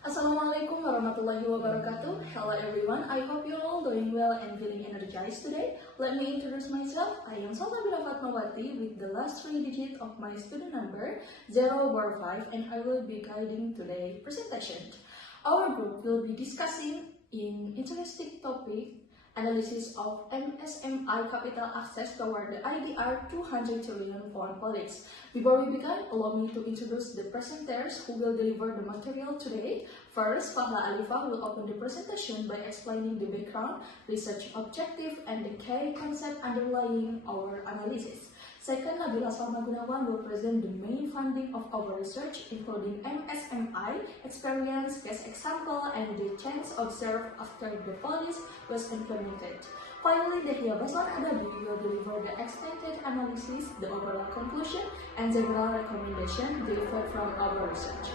Assalamualaikum warahmatullahi wabarakatuh. Hello everyone, I hope you're all doing well and feeling energized today. Let me introduce myself. I am Salsabila Fatmawati with the last 3 digits of my student number 045 and I will be guiding today's presentation. Our group will be discussing in interesting topic analysis of MSME capital access toward the IDR 200 trillion foreign policy. Before we begin, allow me to introduce the presenters who will deliver the material today. First, Fahla Alifah will open the presentation by explaining the background, research objective, and the key concept underlying our analysis. Second, Nabila Salma Gunawan will present the main finding of our research, including MSME experience, case example, and the change observed after the policy was implemented. Finally, Dehya Baslan Adabi will deliver the extended analysis, the overall conclusion, and general recommendation derived from our research.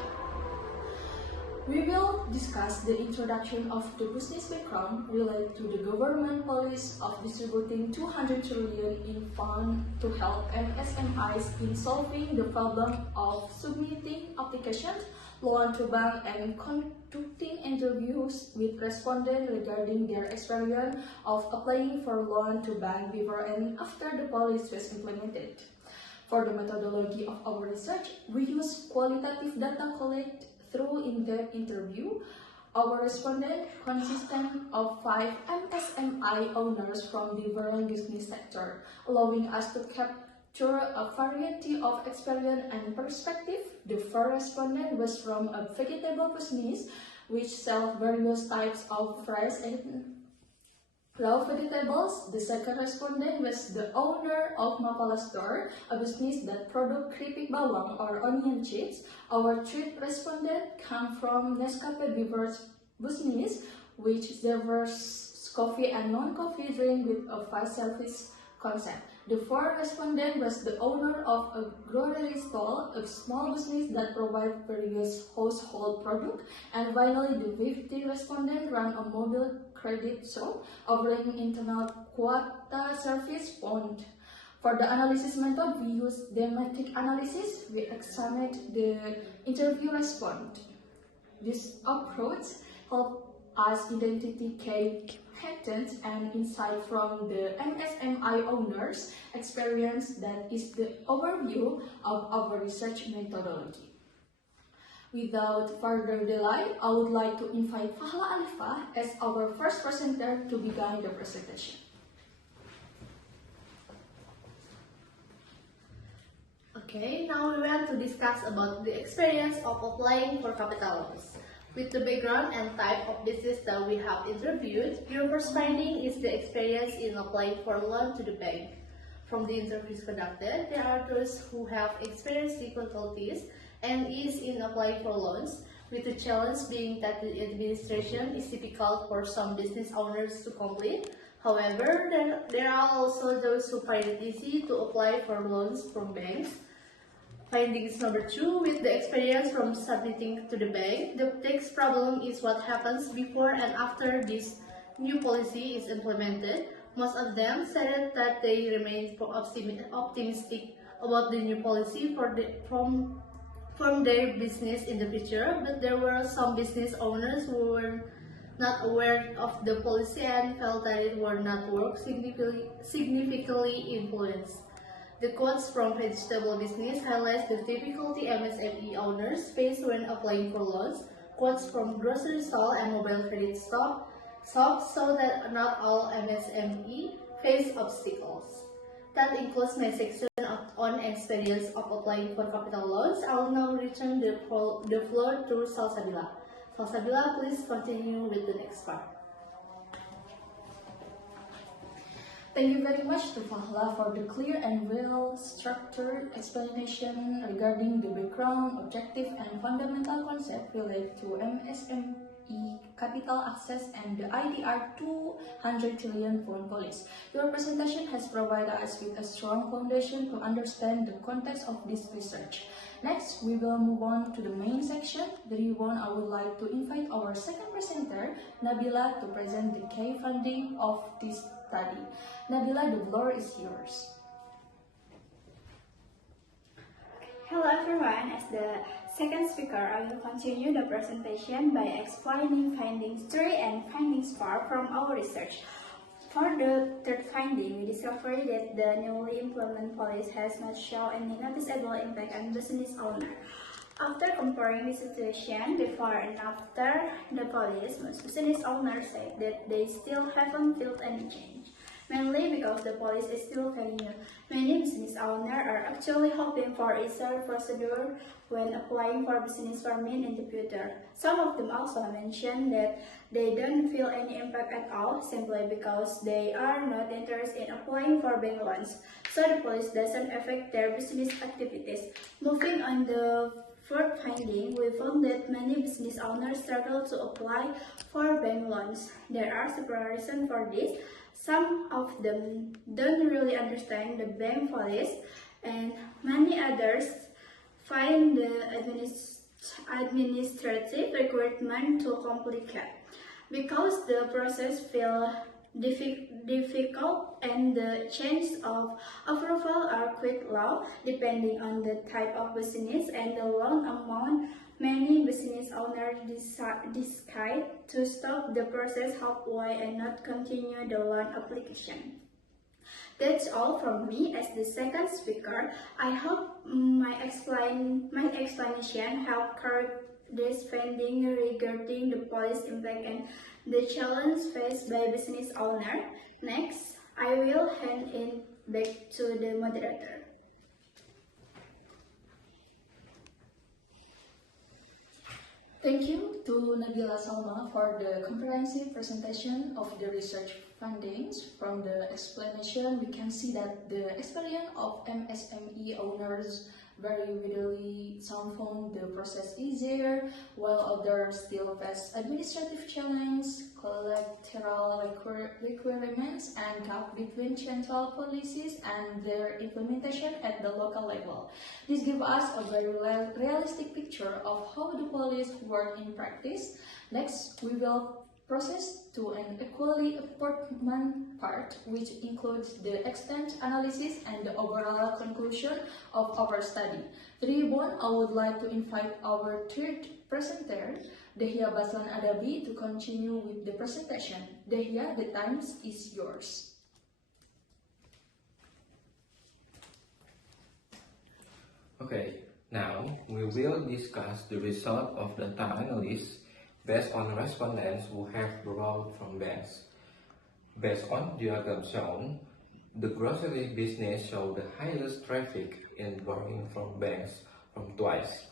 We will discuss the introduction of the business background related to the government policy of distributing 200 trillion in funds to help MSMEs in solving the problem of submitting applications, loan to bank, and conducting interviews with respondents regarding their experience of applying for loan to bank before and after the policy was implemented. For the methodology of our research, we use qualitative data collected through in-depth interview. Our respondent consisted of 5 MSME owners from different business sectors, allowing us to capture a variety of experience and perspective. The first respondent was from a vegetable business which sells various types of fresh and raw vegetables. The second respondent was the owner of Mapala store, a business that produces keripik bawang or onion chips. Our third respondent came from Nescafe beverage business, which delivers coffee and non-coffee drink with a fast service concept. The fourth respondent was the owner of a grocery store, a small business that provides various household products. And finally, the fifth respondent ran a mobile credit shop offering internal quota service fund. For the analysis method, we use thematic analysis. We examined the interview response. This approach helps us identify patterns and insight from the MSME owners' experience. That is the overview of our research methodology. Without further delay, I would like to invite Fahla Alifah as our first presenter to begin the presentation. Okay, now we want to discuss about the experience of applying for capital loans. With the background and type of business that we have interviewed, your first finding is the experience in applying for a loan to the bank. From the interviews conducted, there are those who have experienced difficulties and ease in applying for loans, with the challenge being that the administration is difficult for some business owners to complete. However, there are also those who find it easy to apply for loans from banks. Findings number 2, with the experience from submitting to the bank, the next problem is what happens before and after this new policy is implemented. Most of them said that they remain optimistic about the new policy from their business in the future, but there were some business owners who were not aware of the policy and felt that it would not work, significantly influenced. The quotes from vegetable business highlights the difficulty MSME owners face when applying for loans. Quotes from grocery stall and mobile credit shops show that not all MSME face obstacles. That includes my section on experience of applying for capital loans. I will now return the floor to Salsabila. Salsabila, please continue with the next part. Thank you very much to Fahla for the clear and well-structured explanation regarding the background, objective, and fundamental concept related to MSME capital access and the IDR 200 trillion fund policy. Your presentation has provided us with a strong foundation to understand the context of this research. Next, we will move on to the main section. I would like to invite our second presenter, Nabila, to present the key finding of this study. Nabila, the floor is yours. Hello everyone, as the second speaker, I will continue the presentation by explaining findings 3 and findings 4 from our research. For the third finding, we discovered that the newly implemented policy has not shown any noticeable impact on business owner. After comparing the situation before and after the policy, most business owners said that they still haven't felt any change, mainly because the policy is still very new. Many business owners are actually hoping for easier procedure when applying for business permit in the future. Some of them also mentioned that they don't feel any impact at all simply because they are not interested in applying for bank loans, so the policy doesn't affect their business activities. Moving on the fourth finding, we found that many business owners struggle to apply for bank loans. There are several reasons for this. Some of them don't really understand the bank policy, and many others find the administrative requirement too complicated. Because the process feels difficult and the chances of approval are quite low depending on the type of business and the loan amount, many business owners decide to stop the process halfway and not continue the loan application. That's all from me as the second speaker. I hope my explanation helped correct this finding regarding the policy impact and the challenge faced by business owner. Next, I will hand it back to the moderator. Thank you to Nabila Salma for the comprehensive presentation of the research findings. From the explanation, we can see that the experience of MSME owners very readily. Some found the process easier, while others still face administrative challenges, collateral requirements, and gap between central policies and their implementation at the local level. This gives us a very realistic picture of how the policies work in practice. Next, we will process to an equally important part, which includes the extent analysis and the overall conclusion of our study. Tribun, I would like to invite our third presenter, Dehya Baslan Adabi, to continue with the presentation. Dehya, the time is yours. Okay, now we will discuss the result of the data analysis based on respondents who have borrowed from banks. Based on diagram shown, the grocery business showed the highest traffic in borrowing from banks from twice,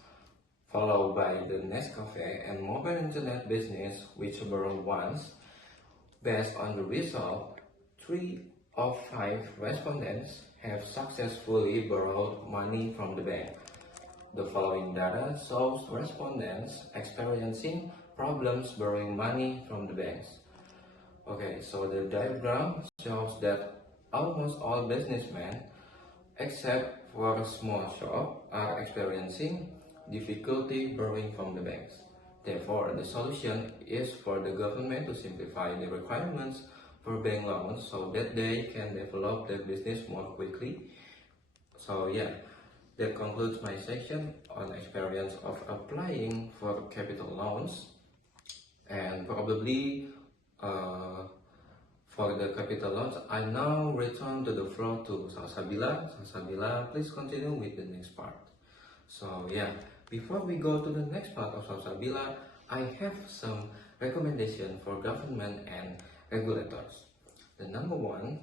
followed by the Nescafe and mobile internet business, which borrowed once. Based on the result, 3 of 5 respondents have successfully borrowed money from the bank. The following data shows respondents experiencing problems borrowing money from the banks. Okay, so the diagram shows that almost all businessmen, except for a small shop, are experiencing difficulty borrowing from the banks. Therefore, the solution is for the government to simplify the requirements for bank loans so that they can develop their business more quickly. So yeah, that concludes my section on experience of applying for capital loans. And probably for the capital loans, I now return to the floor to Salsabila. Salsabila, please continue with the next part. So yeah, before we go to the next part of Salsabila, I have some recommendation for government and regulators. The number one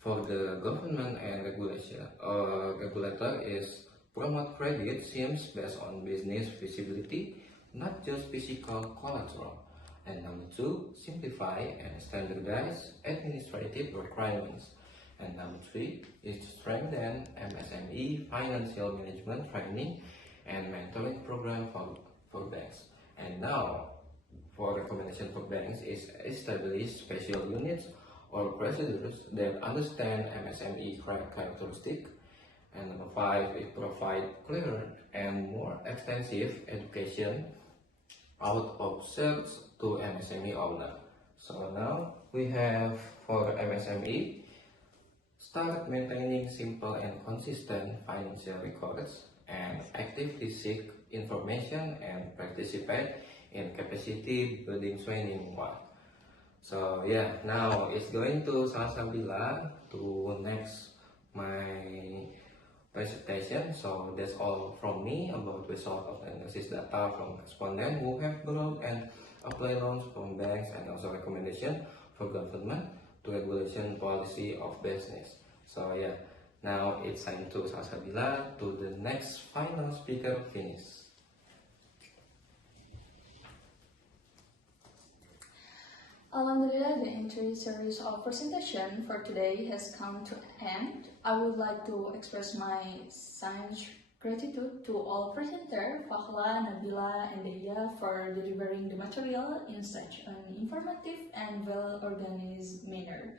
for the government and regulator is promote credit schemes based on business feasibility, not just physical collateral. And number 2, simplify and standardize administrative requirements. And number 3 is to strengthen MSME financial management training and mentoring program for banks. And now, for recommendation for banks is establish special units or procedures that understand MSME characteristics. And number 5 is provide clearer and more extensive education out of search to MSME owner. So now we have for MSME, start maintaining simple and consistent financial records and actively seek information and participate in capacity building training. Wow. So yeah, now it's going to Salsabila to next my presentation. So that's all from me about result of analysis data from respondents who have borrowed and applied loans from banks, and also recommendation for government to regulation policy of business. So yeah, now it's time to Salsabila to the next final speaker finish. Alhamdulillah, the entire series of presentation for today has come to an end. I would like to express my sincere gratitude to all presenters, Fahla, Nabila, and Dehya, for delivering the material in such an informative and well-organized manner.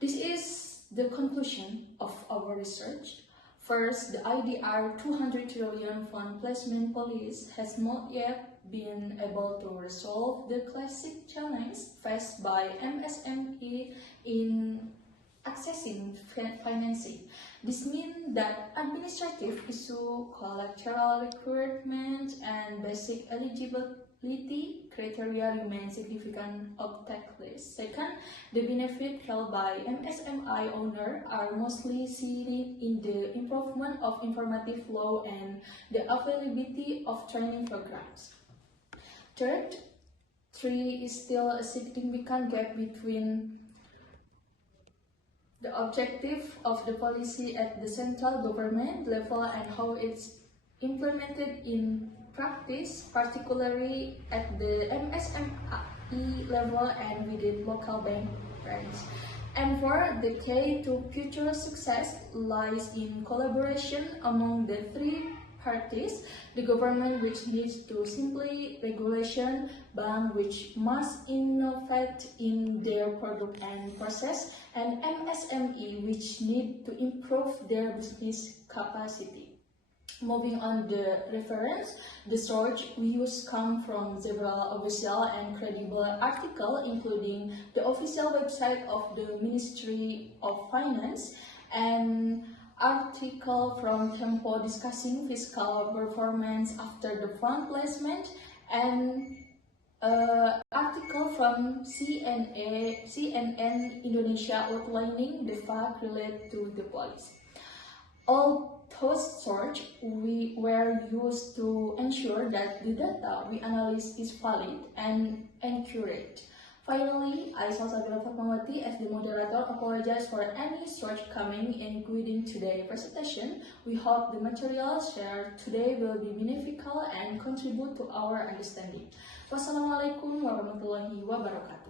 This is the conclusion of our research. First, the IDR 200 trillion fund placement policy has not yet been able to resolve the classic challenge faced by MSME in accessing financing. This means that administrative issue, collateral requirements, and basic eligibility criteria remain significant obstacles. Second, the benefits held by MSME owners are mostly seen in the improvement of informative flow and the availability of training programs. Third, there is still a significant gap between the objective of the policy at the central government level and how it's implemented in practice, particularly at the MSME level and within local bank branches. And fourth, the key to future success lies in collaboration among the three parties: the government, which needs to simply regulation, bank, which must innovate in their product and process, and MSME, which need to improve their business capacity. Moving on the reference, the source we use come from several official and credible articles, including the official website of the Ministry of Finance, and article from Tempo discussing fiscal performance after the fund placement, and article from CNN Indonesia outlining the fact related to the policy. All those sources were used to ensure that the data we analyze is valid and accurate. Finally, I, Salsabila Fatmawati, as the moderator, apologize for any shortcoming including today's presentation. We hope the materials shared today will be beneficial and contribute to our understanding. Wassalamualaikum warahmatullahi wabarakatuh.